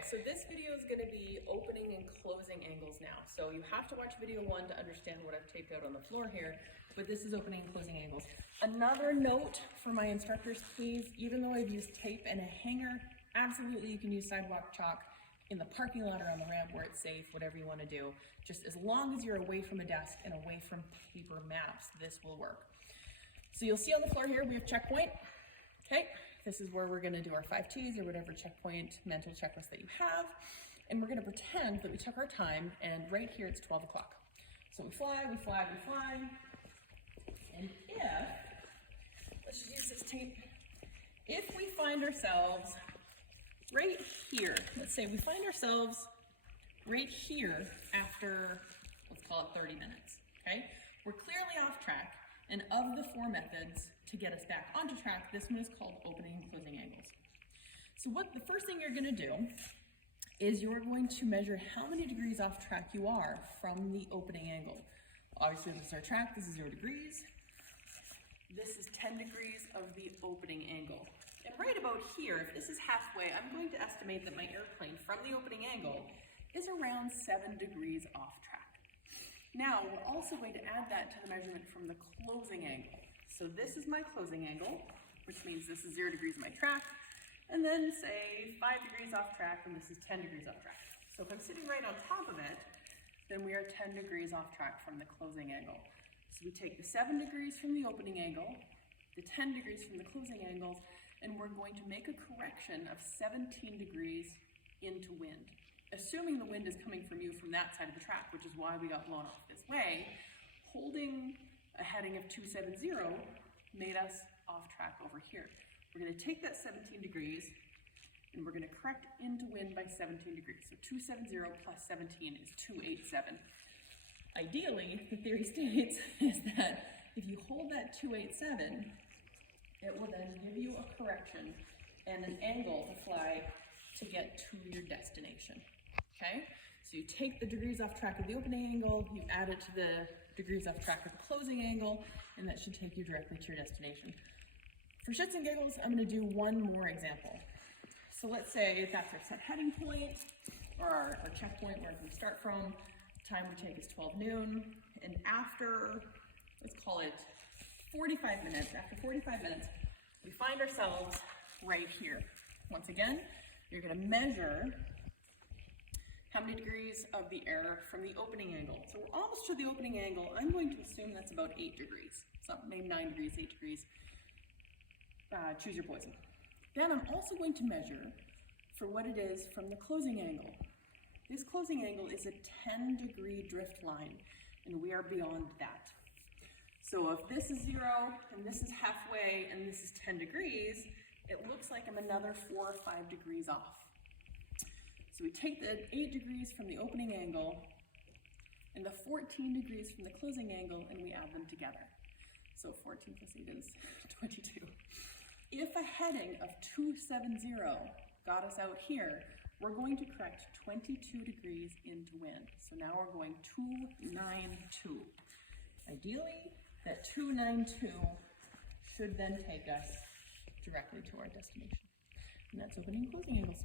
Okay, so this video is going to be opening and closing angles now. So you have to watch video 1 to understand what I've taped out on the floor here, but this is opening and closing angles. Another note for my instructors, please, even though I've used tape and a hanger, absolutely you can use sidewalk chalk in the parking lot or on the ramp where it's safe, whatever you want to do. Just as long as you're away from a desk and away from paper maps, this will work. So you'll see on the floor here, we have checkpoint. Okay, this is where we're going to do our 5 T's or whatever checkpoint mental checklist that you have. And we're going to pretend that we took our time, and right here it's 12 o'clock. So we fly, we fly, we fly. And let's just use this tape. If we find ourselves right here, let's say we find ourselves right here after, let's call it 30 minutes, okay? We're clearly off track, and of the 4 methods to get us back onto track, this one is called opening and closing angles. So the first thing you're gonna do is you're going to measure how many degrees off track you are from the opening angle. Obviously this is our track, this is 0 degrees. This is 10 degrees of the opening angle. And right about here, if this is halfway, I'm going to estimate that my airplane from the opening angle is around 7 degrees off track. Now, we're also going to add that to the measurement from the closing angle. So this is my closing angle, which means this is 0 degrees of my track, and then say 5 degrees off track, and this is 10 degrees off track. So if I'm sitting right on top of it, then we are 10 degrees off track from the closing angle. So we take the 7 degrees from the opening angle, the 10 degrees from the closing angle, and we're going to make a correction of 17 degrees into wind. Assuming the wind is coming from you from that side of the track, which is why we got blown off this way, holding a heading of 270 made us off track over here. We're going to take that 17 degrees and we're going to correct into wind by 17 degrees. So 270 plus 17 is 287. Ideally, the theory states is that if you hold that 287, it will then give you a correction and an angle to fly to get to your destination. Okay? So you take the degrees off track of the opening angle, you add it to the degrees off track of the closing angle, and that should take you directly to your destination. For shits and giggles, I'm going to do one more example. So let's say that's our set heading point, or our checkpoint where we start from. Time we take is 12 noon, and after, let's call it 45 minutes, after 45 minutes, we find ourselves right here. Once again, you're going to measure how many degrees of the air from the opening angle. So we're almost to the opening angle. I'm going to assume that's about 8 degrees. So maybe 9 degrees, 8 degrees. Choose your poison. Then I'm also going to measure for what it is from the closing angle. This closing angle is a 10-degree drift line, and we are beyond that. So if this is 0, and this is halfway, and this is 10 degrees, it looks like I'm another 4 or 5 degrees off. So we take the 8 degrees from the opening angle and the 14 degrees from the closing angle, and we add them together. So 14 plus 8 is 22. If a heading of 270 got us out here, we're going to correct 22 degrees into wind. So now we're going 292. Ideally, that 292 should then take us directly to our destination. And that's opening and closing angles.